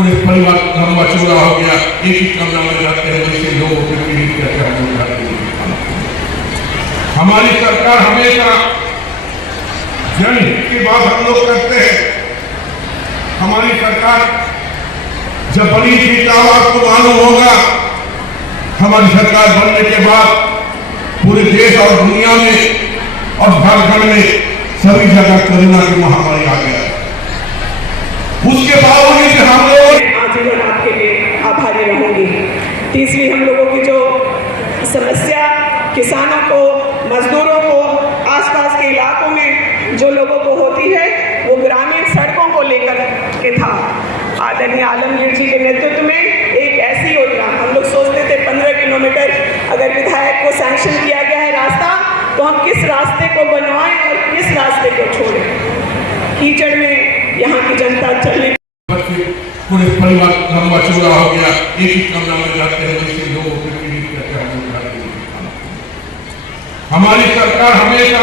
पूरे परिवार लंबा चौड़ा हो गया, एक ही कमरा में रहते हैं, जैसे लोगों के पीड़ित करके हम लोग रहते हैं। हमारी सरकार हमेशा जनहित की बात हम लोग करते हैं। हमारी सरकार जब बड़ी थी तो आपको मालूम होगा, हमारी सरकार बनने के बाद पूरे देश और दुनिया में और झारखंड में सभी जगह कोरोना की महामारी आ गया। उसके बावजूद हम लोग आजीवन आपके लिए आभारी रहूंगी। तीसरी, हम लोगों की जो समस्या किसानों को, मजदूरों को, आसपास के इलाकों में जो लोगों को होती है, वो ग्रामीण सड़कों को लेकर के था। आदरणीय आलमगीर जी के नेतृत्व में एक ऐसी योजना, हम लोग सोचते थे 15 किलोमीटर अगर विधायक को सैंक्शन किया गया है रास्ता, तो हम किस रास्ते को बनवाएं और किस रास्ते को छोड़ें। कीचड़ में यहाँ की जनता चलने, पूरे परिवार लंबा चौड़ा हो गया, एक ही कमरा में रहते हैं, जैसे लोगों के पीड़ित करके हम लोग रहते हैं। हमारी सरकार हमेशा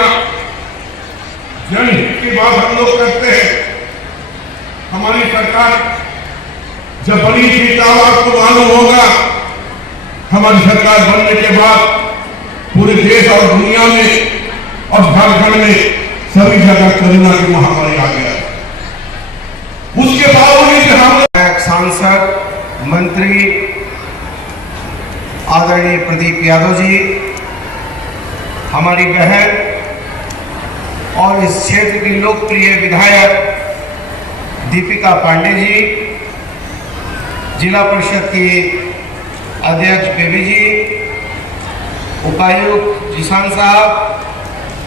जनहित की बात हम लोग करते हैं। हमारी सरकार जब बनी थी तो आपको मालूम होगा, हमारी सरकार बनने के बाद पूरे देश और दुनिया में और झारखंड में सभी जगह कोरोना की महामारी आ गया। उसके बावजूद हम सांसद मंत्री आदरणीय प्रदीप यादव जी, हमारी बहन और इस क्षेत्र की लोकप्रिय विधायक दीपिका पांडे जी, जिला परिषद की अध्यक्ष बेबी जी, उपायुक्त जिशान साहब,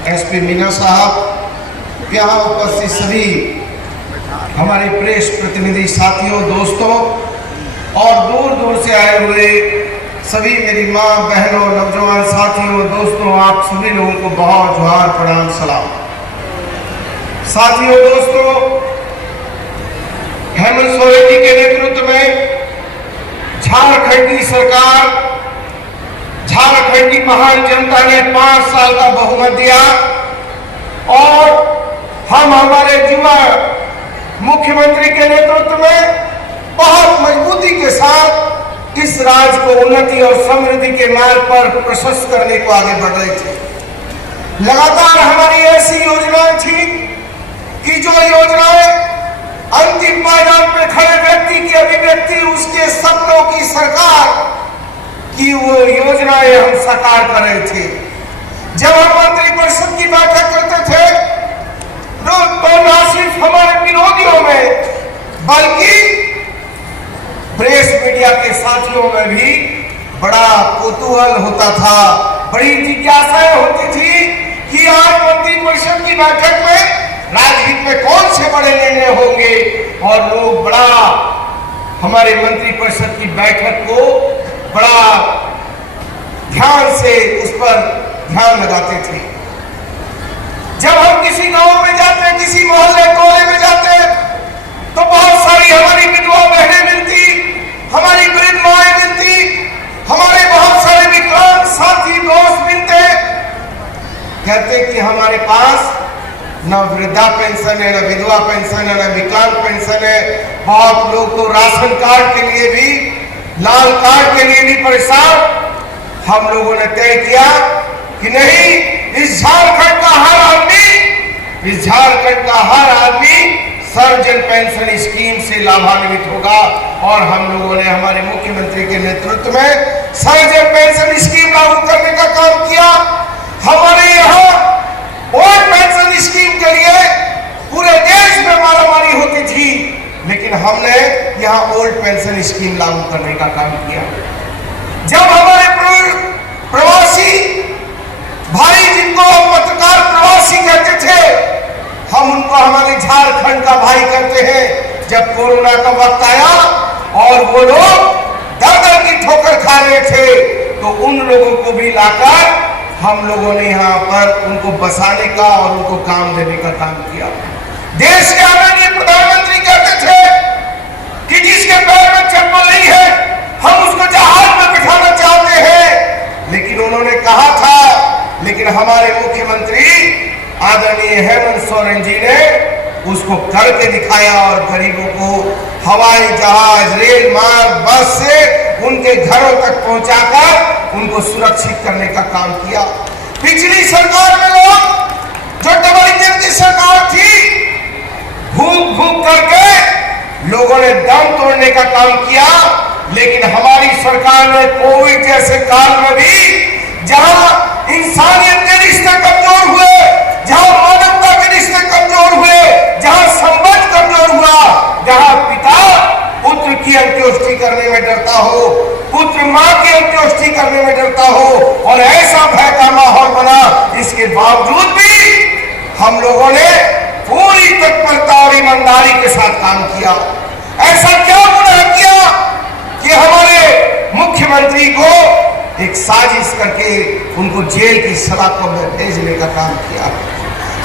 एसपी मीना साहब, यहाँ उपस्थित सभी हमारे प्रेस प्रतिनिधि साथियों, दोस्तों और दूर दूर से आए हुए सभी मेरी माँ, बहनों, नौजवान साथियों, दोस्तों, आप सभी लोगों को बहुत जोहार, प्रणाम, सलाम। साथियों, दोस्तों, हेमंत सोरेन जी के नेतृत्व में झारखंड की सरकार, झारखंड की महान जनता ने 5 साल का बहुमत दिया और हम हमारे युवा मुख्यमंत्री के नेतृत्व में बहुत मजबूती के साथ इस राज्य को उन्नति और समृद्धि के मार्ग पर प्रशस्त करने को आगे बढ़ रहे थे। लगातार हमारी ऐसी योजनाएं थी कि जो योजनाएं अंतिम पायदान पर खड़े व्यक्ति की अभिव्यक्ति, उसके सपनों की सरकार की वो योजनाएं हम साकार कर रहे थे। जब हम मंत्रिपरिषद की बैठक करते थे तो न सिर्फ हमारे विरोधियों में बल्कि प्रेस मीडिया के साथियों में भी बड़ा कौतूहल होता था, बड़ी जिज्ञासाएं होती थी कि आज मंत्रिपरिषद की बैठक में राजनीति में कौन से बड़े निर्णय होंगे, और लोग बड़ा हमारे मंत्रिपरिषद की बैठक को बड़ा ध्यान से उस पर ध्यान लगाते थे। जब हम किसी गांव में जाते, किसी मोहल्ले टोले में जाते, तो बहुत सारी हमारी विधवा बहनें मिलती, हमारी वृद्ध माएं मिलती, हमारे बहुत सारे विकलांग साथी दोस्त मिलते, कहते कि हमारे पास न वृद्धा पेंशन है, न विधवा पेंशन है, न विकलांग पेंशन है। बहुत लोग तो राशन कार्ड के लिए भी, लाल कार्ड के लिए भी परेशान। हम लोगों ने तय किया कि नहीं, इस झारखंड का हर आदमी सर्वजन पेंशन स्कीम से लाभान्वित होगा, और हम लोगों ने हमारे मुख्यमंत्री के नेतृत्व में सर्वजन पेंशन स्कीम लागू करने का काम किया। हमारे यहाँ ओल्ड पेंशन स्कीम के लिए पूरे देश में मारामारी होती थी, लेकिन हमने यहाँ ओल्ड पेंशन स्कीम लागू करने का काम किया। जब हमारे प्रवासी भाई, जिनको पत्रकार प्रवासी कहते थे, हम उनको हमारे झारखंड का भाई कहते हैं। जब कोरोना का वक्त आया और वो लोग दर की ठोकर खा रहे थे, तो उन लोगों को भी लाकर हम लोगों ने यहाँ पर उनको बसाने का और उनको काम देने का काम किया। देश के आदरणीय प्रधानमंत्री कहते थे कि जिसके पैर में चप्पल नहीं है, हम उसको जहाज में बिठाना चाहते हैं, लेकिन उन्होंने कहा था, लेकिन हमारे मुख्यमंत्री आदरणीय हेमंत सोरेन जी ने उसको करके दिखाया और गरीबों को हवाई जहाज, रेल मार्ग, बस से उनके घरों तक पहुंचाकर उनको सुरक्षित करने का काम किया। पिछली सरकार में लोग, जो डबल इंजन की सरकार थी, भूख भूख करके लोगों ने दम तोड़ने का काम किया। लेकिन हमारी सरकार ने कोविड जैसे काल में भी, जहां इंसानियत के रिश्ते कमजोर हुए, जहां मानवता के रिश्ते कमजोर हुए, जहां संबंध कमजोर हुआ, जहां पिता पुत्र की अंत्योष्टि करने में डरता हो, पुत्र मां की अंत्योष्टि करने में डरता हो, और ऐसा भय का माहौल बना, इसके बावजूद भी हम लोगों ने पूरी तत्परता और ईमानदारी के साथ काम किया। ऐसा क्या गुनाह किया कि हमारे मुख्यमंत्री को एक साजिश करके उनको जेल की सलाखों में भेजने का काम किया।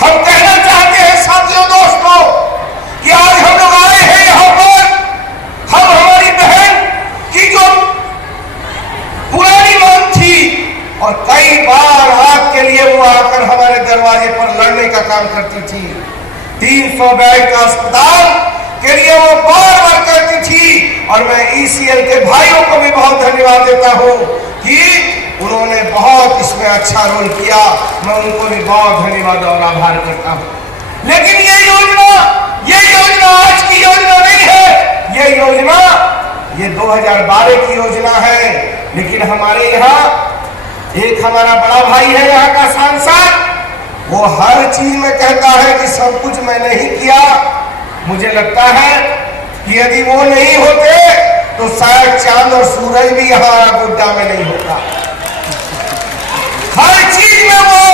हम कहना चाहते हैं साथियों, दोस्तों, कि आज हम लोग आए हैं यहां पर, हम हमारी बहन की जो पुरानी मांग थी, और कई बार आपके लिए वो आकर हमारे दरवाजे पर लड़ने का काम करती थी। 300 बेड का अस्पताल के लिए वो बार बार करती थी, और मैं ईसीएल के भाइयों को भी बहुत धन्यवाद देता हूं कि उन्होंने बहुत इसमें अच्छा रोल किया। मैं उनको भी बहुत धन्यवाद और आभार करता हूं। लेकिन ये योजना आज की योजना नहीं है। ये 2012 की योजना है। लेकिन हमारे यहाँ एक हमारा बड़ा भाई है यहाँ का सांसद, वो हर चीज में कहता है कि सब कुछ मैंने ही किया। मुझे लगता है कि यदि वो नहीं होते तो शायद चांद और सूरज भी यहाँ गुड्डा में नहीं होता। हर चीज में वो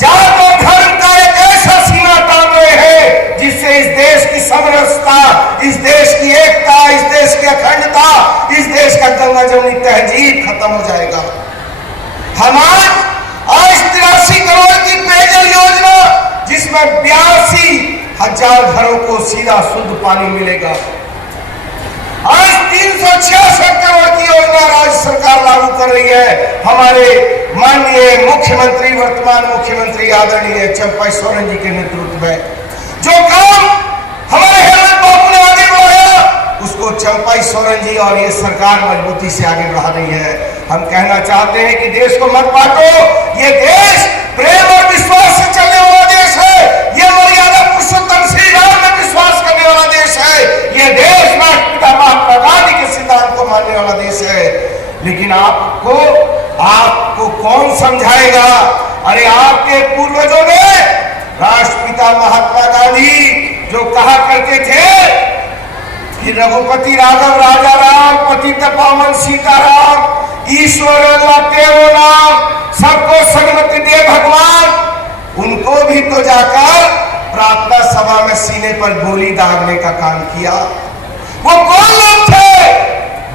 जात और धर्म का एक ऐसा सीमा तान रहे हैं जिससे इस देश की समरसता, इस देश की एकता, इस देश की अखंडता, इस देश का गंगा जमुनी तहजीब खत्म हो जाएगा। हम आज 83 करोड़ की पेयजल योजना, जिसमें 82,000 घरों को सीधा शुद्ध पानी मिलेगा। आज 366 करोड़ की योजना राज्य सरकार लागू कर रही है। हमारे माननीय मुख्यमंत्री, वर्तमान मुख्यमंत्री आदरणीय चंपा सोरेन जी के नेतृत्व में जो काम हमारे हेमंत बाबू ने आगे बढ़ाया, उसको चंपा सोरेन जी और ये सरकार मजबूती से आगे बढ़ा रही है। हम कहना चाहते हैं कि देश को मत बांटो। ये देश प्रेम और विश्वास से चलने वाला देश है। ये मर्यादा पुरुषोत्तम श्री राम में विश्वास करने वाला देश है। ये देश राष्ट्रपिता महात्मा गांधी के सिद्धांत को मानने वाला देश है। लेकिन आपको कौन समझाएगा? अरे आपके पूर्वजों ने, राष्ट्रपिता महात्मा गांधी जो कहा करते थे कि रघुपति राघव राजा राम, पतित पावन सीताराम, ईश्वर तेरो नाम, सबको सन्मति दे भगवान, उनको भी तो जाकर प्रार्थना सभा में सीने पर गोली दागने का काम किया। वो कौन लोग थे?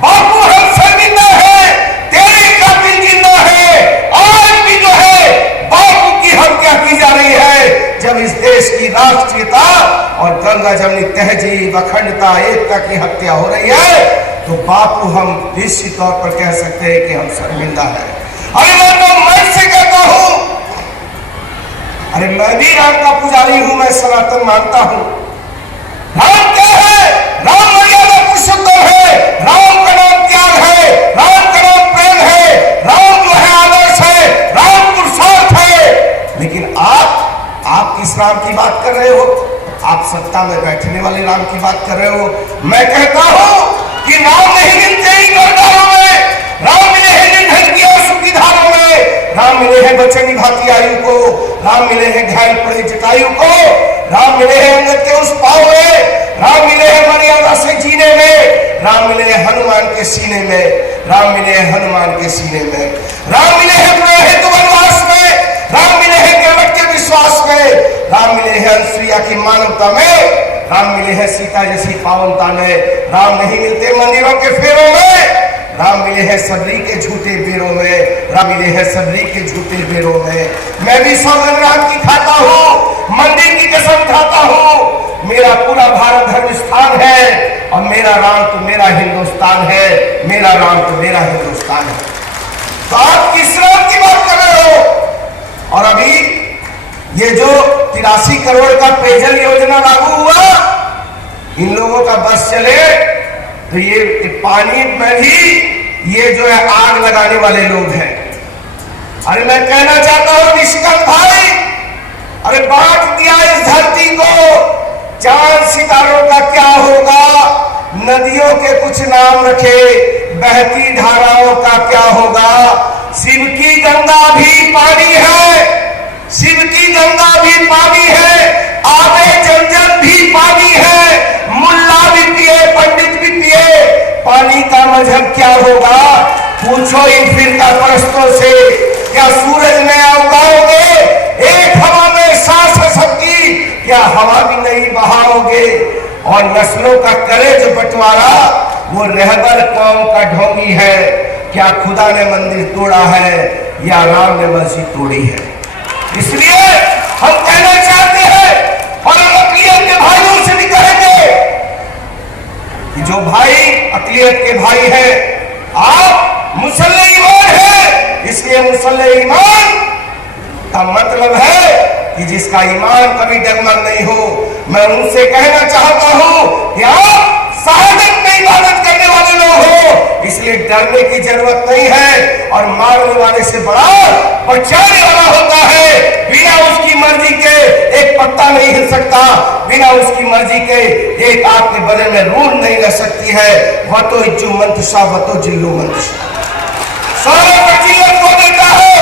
बापू हम शर्मिंदा है, तेरे कातिल जिंदा है। आज भी जो है बापू की हत्या की जा रही है। जब इस देश की राष्ट्रीयता और गंगा जमुनी तहजीब, अखंडता, एकता की हत्या हो रही है, तो बापू हम निश्चित तौर पर कह सकते हैं कि हम शर्मिंदा है। अरे मैं तो मन से कहता हूं, अरे मैं भी राम का पुजारी हूं, मैं सनातन मानता हूं। राम क्या है? राम मर्यादा पुरुषोत्तम है। राम का नाम त्याग है, राम का नाम प्रेम है, राम जो है आदर्श है, राम पुरुषार्थ है। लेकिन आप किस राम की बात कर रहे हो? आप सत्ता में बैठने वाले राम की बात कर रहे हो। मैं कहता हूं कि राम नहीं मिलते ही गरदारों में, राम मिले हैं निर्धन की आंसू की धारों में, राम मिले हैं बच्चे निभाती आयु को, राम मिले हैं घायल पड़े जटायु को, राम मिले हैं अंगद के उस पांव में, राम मिले हैं मर्यादा से जीने में, राम मिले हैं हनुमान के सीने में, राम मिले हैं हनुमान के सीने में, राम मिले हैं पुरोहित वनवास में, राम मिले हैं केवट के विश्वास में, राम मिले हैं अनुसुईया की मानवता में, राम मिले हैं सीता जैसी पावनता में। राम नहीं मिलते मंदिरों के फेरों में, राम मिले हैं सबरी के झूठे बेरों में, राम मिले हैं सबरी के झूठे बेरों में। मैं भी सौगंध राम की खाता हूँ, मंदिर की कसम खाता हूँ। मेरा पूरा भारत धर्म स्थान है, और मेरा राम तो मेरा हिंदुस्तान है, मेरा राम तो मेरा हिंदुस्तान है। तो आप किस राम की बात कर रहे हो? और अभी ये जो 83 करोड़ का पेयजल योजना लागू हुआ, इन लोगों का बस चले तो ये पानी में भी ये जो है आग लगाने वाले लोग हैं। अरे मैं कहना चाहता हूं निष्कल भाई, अरे बांट दिया इस धरती को, चांद सितारों का क्या होगा, नदियों के कुछ नाम रखे, बहती धाराओं का क्या होगा। शिव की गंगा भी पानी है, शिव की गंगा भी पानी है, आबे जमजम भी पानी है, मुल्ला भी पिए पंडित भी पिए, पानी का मजहब क्या होगा। पूछो इन फिरका परस्तों से, क्या सूरज नया उगाओगे, एक हवा में सांस है सबकी, क्या हवा भी नहीं बहाओगे। और नस्लों का करे जो बंटवारा, वो रहबर कौम का ढोंगी है। क्या खुदा ने मंदिर तोड़ा है या राम ने मस्जिद तोड़ी है। इसलिए हम कहना चाहते हैं और अकलियत के भाइयों से भी कहेंगे कि जो भाई अकलियत के भाई हैं, आप मुसल्ले ईमान हैं, इसलिए मुसल्ले ईमान का मतलब है कि जिसका ईमान कभी डगमग नहीं हो। मैं उनसे कहना चाहता हूं कि आप शहादत में इबादत करने वाले लोग हो, इसलिए डरने की जरूरत नहीं है। और मारने वाले से बड़ा बचाने वाला होता है। बिना उसकी मर्जी के एक पत्ता नहीं हिल सकता, बिना उसकी मर्जी के एक आपके बदन में रूह नहीं रह सकती है। वह तो इज्जू मंतशा, वह तो जिल्लू मंतशा, सारा फजीलत को देता है,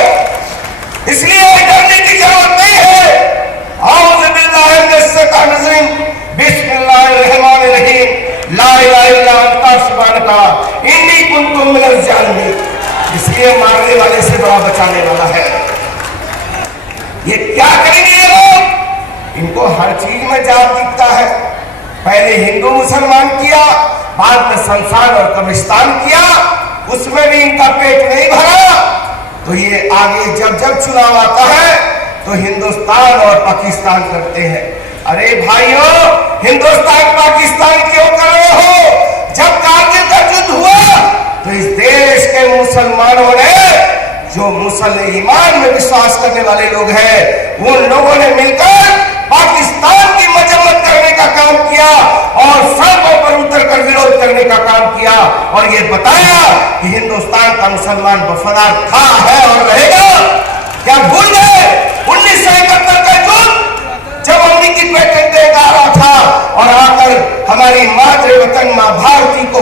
इसलिए डरने की जरूरत नहीं है। औज़ु बिल्लाहि मिनश शैतानिर रजीम, बिस्मिल्लाहिर रहीम, ला इलाहा इल्ला अंता सुब्हानका इन्नी कुन्तु मिनज़ जालिमीन। इसलिए मारने वाले से बड़ा बचाने वाला है। ये क्या करेंगे ये लोग, इनको हर चीज में जात दिखता है। पहले हिंदू मुसलमान किया, बाद में शमशान और कब्रिस्तान किया, उसमें भी इनका पेट नहीं भरा। तो ये आगे जब जब चुनाव आता है तो हिंदुस्तान और पाकिस्तान करते हैं। अरे भाइयों, हिंदुस्तान पाकिस्तान क्यों कर रहे हो। जब कारगिल का युद्ध हुआ तो इस देश के मुसलमानों ने, जो मुसल्ले ईमान में विश्वास करने वाले लोग हैं, उन लोगों ने मिलकर पाकिस्तान की मजम्मत करने का काम किया और सड़कों पर उतरकर विरोध करने का काम किया और ये बताया कि हिंदुस्तान का मुसलमान वफादार था, है और रहेगा। क्या भूल गए 1971 का युद्ध, जब अमेरिकी पेटेंट देगा रहा था और आकर हमारी मातृ वतन मां भारती को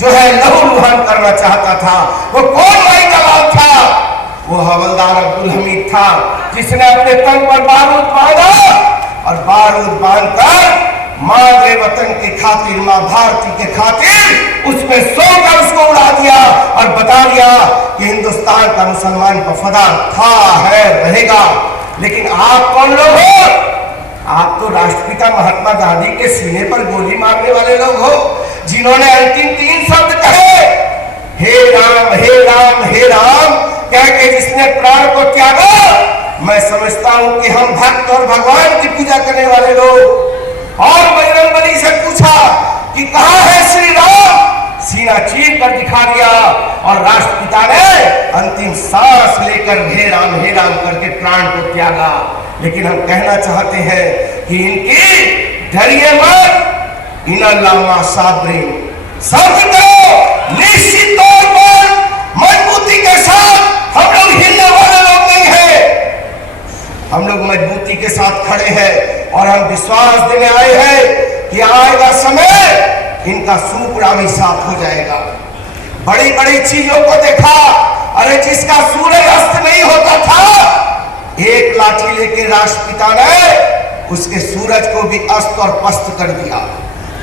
जो है लहूलुहान करना चाहता था। वो कौन भाई दलाल था, वो हवलदार अब्दुल हमीद था, जिसने अपने तन पर बारूद बांधा और बारूद बांधकर मातृ वतन की खातिर, मां भारती के खातिर उसमें सोकर उसको उड़ा दिया और बता दिया कि हिंदुस्तान का मुसलमान वफादार था, है, रहेगा। लेकिन आप कौन लोग हो? आप तो राष्ट्रपिता महात्मा गांधी के सीने पर गोली मारने वाले लोग हो, जिन्होंने अंतिम 3 शब्द कहे, हे राम हे राम हे राम, कह के जिसने प्राण को त्यागा। मैं समझता हूं कि हम भक्त और भगवान की पूजा करने वाले लोग। और बजरंगबली से पूछा कि कहां है श्री राम, सीना चीर कर दिखा दिया और राष्ट्रपिता ने अंतिम सांस लेकर हे राम करके प्राण को त्यागा। लेकिन हम कहना चाहते हैं कि इनकी डरिए मत, इनल्लाह साबरीन, सब्र करो, निश्चित तौर पर मजबूती के साथ। हम लोग हिलने वाले लोग नहीं है, हम लोग मजबूती के साथ खड़े हैं और हम विश्वास देने आए हैं कि आएगा समय इनका सूपड़ा भी साफ हो जाएगा। बड़ी बड़ी चीजों को देखा, अरे जिसका सूरज अस्त नहीं होता था, एक लाठी लेके राष्ट्रपिता ने उसके सूरज को भी अस्त और पस्त कर दिया।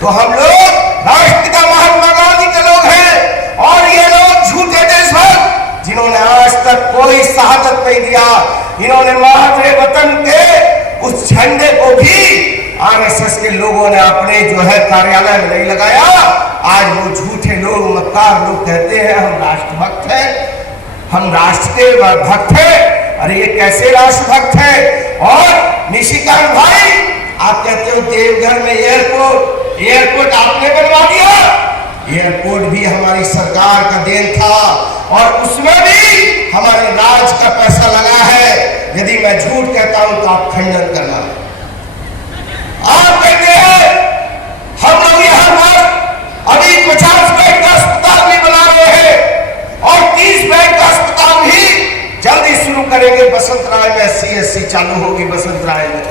तो हम लोग राष्ट्रपिता महात्मा गांधी के लोग हैं और ये लोग झूठे देशभक्त जिन्होंने आज तक कोई शहादत नहीं दिया। इन्होंने मातृ वतन के उस झंडे को भी आरएसएस के लोगों ने अपने जो है कार्यालय में नहीं लगाया। आज वो झूठे लोग, मक्कार लोग कहते हैं हम राष्ट्रभक्त हैं, हम राष्ट्र के भक्त हैं। अरे ये कैसे राष्ट्रभक्त है। और निशिकांत भाई, आप कहते हो देवघर में एयरपोर्ट आपने बनवा दिया। एयरपोर्ट भी हमारी सरकार का देन था और उसमें भी हमारे राज का पैसा लगा है। यदि मैं झूठ कहता हूं तो आप खंडन करना। आप कहते हैं हम SC चालू होगी बसंत राय में।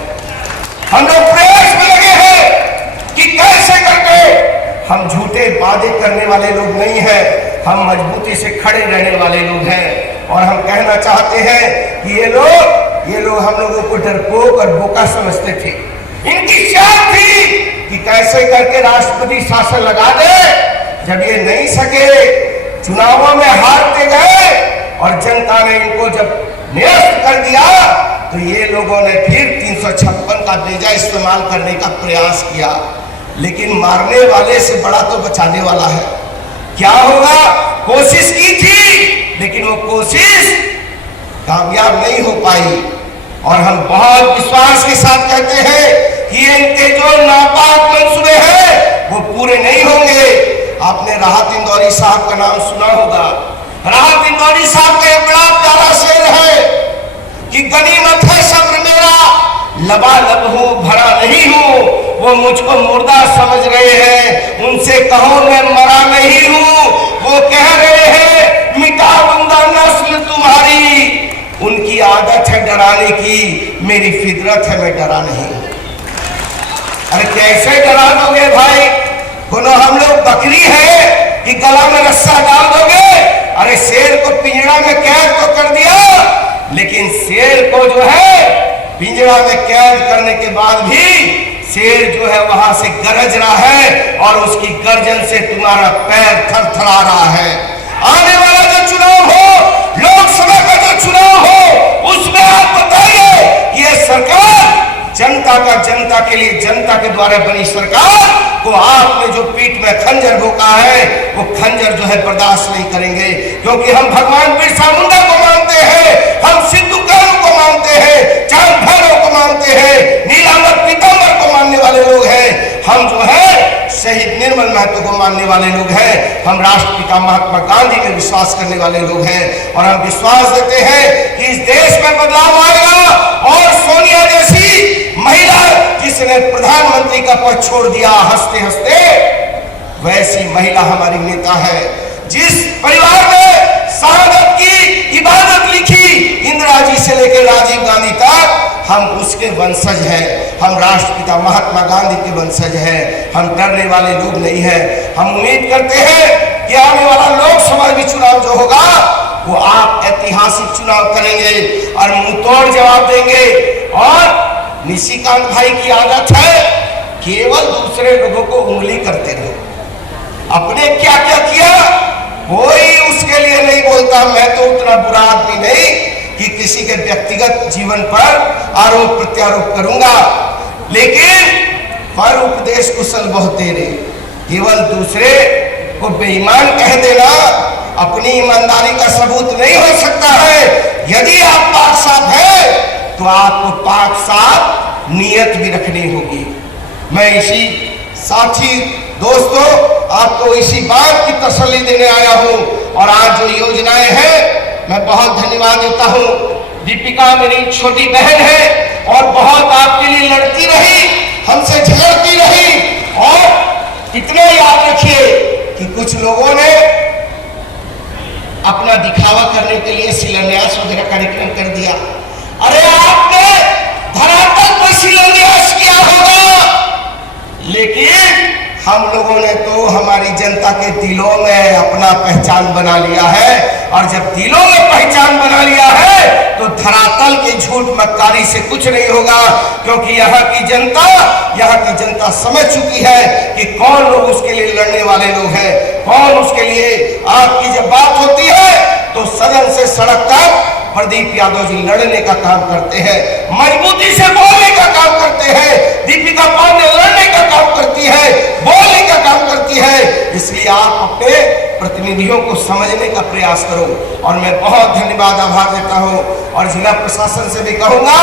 हम लोग प्रयास में लगे हैं कि कैसे करके, हम झूठे वादे करने वाले लोग नहीं हैं, हम मजबूती से खड़े रहने वाले लोग हैं। और हम कहना चाहते हैं कि ये लोग हम लोगों को डरपोक और बोका समझते थे। इनकी चाल थी कि कैसे करके राष्ट्रपति शासन लगा दे। जब ये नहीं सके, चुनावों में हारते गए और जनता ने इनको जब निरस्त कर दिया, तो ये लोगों ने फिर 356 का बेजा इस्तेमाल करने का प्रयास किया। लेकिन मारने वाले से बड़ा तो बचाने वाला है। क्या होगा, कोशिश की थी लेकिन वो कोशिश कामयाब नहीं हो पाई। और हम बहुत विश्वास के साथ कहते हैं कि इनके जो नापाक मंसूबे हैं वो पूरे नहीं होंगे। आपने राहत इंदौरी साहब का नाम सुना होगा। राहत इंदौरी साहब का एक बड़ा प्यारा शेर है कि गनीमत है सब्र मेरा, लबालब हूं भरा नहीं हूं। वो मुझको मुर्दा समझ रहे हैं, उनसे कहो मैं मरा नहीं हूं। वो कह रहे हैं मिटा दूंगा नस्ल तुम्हारी, उनकी आदत है डराने की, मेरी फितरत है मैं डरा नहीं। अरे कैसे डरा दोगे भाई? कोनो हम लोग बकरी है कि गला में रस्सा डाल दोगे? अरे शेर को पिंजरा में कैद तो कर दिया, लेकिन शेर को जो है पिंजरा में कैद करने के बाद भी शेर जो है वहां से गरज रहा है और उसकी गर्जन से तुम्हारा पैर थरथरा रहा है। आने वाला जो चुनाव हो, लोकसभा का जो चुनाव हो, उसमें आप बताइए ये सरकार जनता के लिए, जनता के द्वारा बनी सरकार को आपने जो पीठ में खंजर भोंका है, वो खंजर जो है बर्दाश्त नहीं करेंगे। क्योंकि हम भगवान बिरसा मुंडा को मानते हैं, हम सिद्धू कानू को मानते हैं, चांद भैरव को मानते हैं, नीलांबर पीतांबर को मानने वाले लोग हैं। हम जो है शहीद निर्मल महतो को मानने वाले लोग हैं। हम राष्ट्रपिता महात्मा गांधी में विश्वास करने वाले लोग हैं। और हम विश्वास देते हैं कि इस देश में बदलाव आएगा। और सोनिया जैसी महिला जिसने प्रधानमंत्री का पद छोड़ दिया हंसते हंसते, वैसी महिला हमारी नेता है। जिस परिवार में शहादत की इबादत लिखी इंदिरा जी से लेकर राजीव गांधी तक, हम उसके वंशज हैं। हम राष्ट्रपिता महात्मा गांधी के वंशज हैं। हम डरने वाले लोग नहीं हैं। हम उम्मीद करते हैं कि आने वाला लोकसभा भी चुनाव जो होगा वो आप ऐतिहासिक चुनाव करेंगे और मुंहतोड़ जवाब देंगे। और निशिकांत भाई की आदत है केवल दूसरे लोगों को उंगली करते रहे, अपने क्या क्या किया कोई उसके लिए नहीं बोलता। मैं तो उतना बुरा आदमी नहीं कि किसी के व्यक्तिगत जीवन पर आरोप प्रत्यारोप करूंगा, लेकिन पर उपदेश कुशल बहुत तेरे, केवल दूसरे को बेईमान कह देना अपनी ईमानदारी का सबूत नहीं हो सकता है। यदि आप पाक साफ है तो आपको पाक साफ नियत भी रखनी होगी। मैं इसी साथी दोस्तों आपको इसी बात की तसल्ली देने आया हूं। और आज जो योजनाएं हैं मैं बहुत धन्यवाद देता हूं। दीपिका मेरी छोटी बहन है और बहुत आपके लिए लड़ती रही, हमसे झगड़ती रही। और इतना याद रखिए कि कुछ लोगों ने अपना दिखावा करने के लिए शिलान्यास वगैरह कार्यक्रम कर दिया। अरे आपने धरातल पर शिलान्यास किया होगा, लेकिन हम लोगों ने तो हमारी जनता के दिलों में अपना पहचान बना लिया है। और जब दिलों में पहचान बना लिया है तो धरातल की झूठ मक्कारी से कुछ नहीं होगा। क्योंकि यहाँ की जनता समझ चुकी है कि कौन लोग उसके लिए लड़ने वाले लोग हैं, कौन उसके लिए। आपकी जब बात होती है तो सदन से सड़क तक प्रदीप यादव जी लड़ने का काम करते हैं, मजबूती से बोलने का काम करते हैं। दीपिका पांडे लड़ने का काम करती है, बोलने का काम करती है। इसलिए आप अपने प्रतिनिधियों को समझने का प्रयास करो। और मैं बहुत धन्यवाद आभार देता हूं। और जिला प्रशासन से भी कहूंगा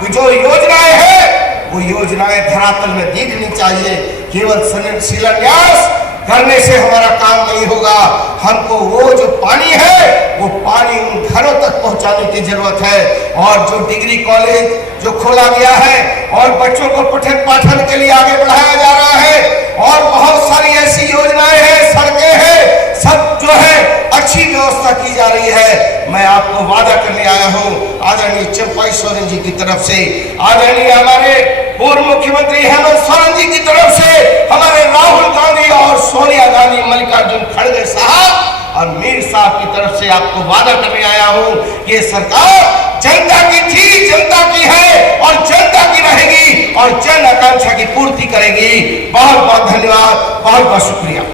कि जो योजनाएं हैं वो योजनाएं धरातल में दिखनी चाहिए। केवल शिलान्यास करने से हमारा काम नहीं होगा। हमको वो जो पानी है वो पानी उन घरों तक पहुंचाने की जरूरत है। और जो डिग्री कॉलेज जो खोला गया है और बच्चों को पठन पाठन के लिए आगे बढ़ाया जा रहा है, और बहुत सारी ऐसी योजनाएं हैं, सड़कें हैं, सब जो है अच्छी व्यवस्था की जा रही है। मैं आपको वादा करने आया हूं आदरणीय चंपाई सोरेन जी की तरफ से, आदरणीय हमारे पूर्व मुख्यमंत्री हेमंत सोरेन जी की तरफ से, हमारे राहुल गांधी और सोनिया गांधी, मल्लिकार्जुन खड़गे साहब और मीर साहब की तरफ से आपको वादा करने आया हूं कि ये सरकार जनता की थी, जनता की है और जनता की रहेगी और जन आकांक्षा की पूर्ति करेगी। बहुत बहुत धन्यवाद, बहुत बहुत शुक्रिया।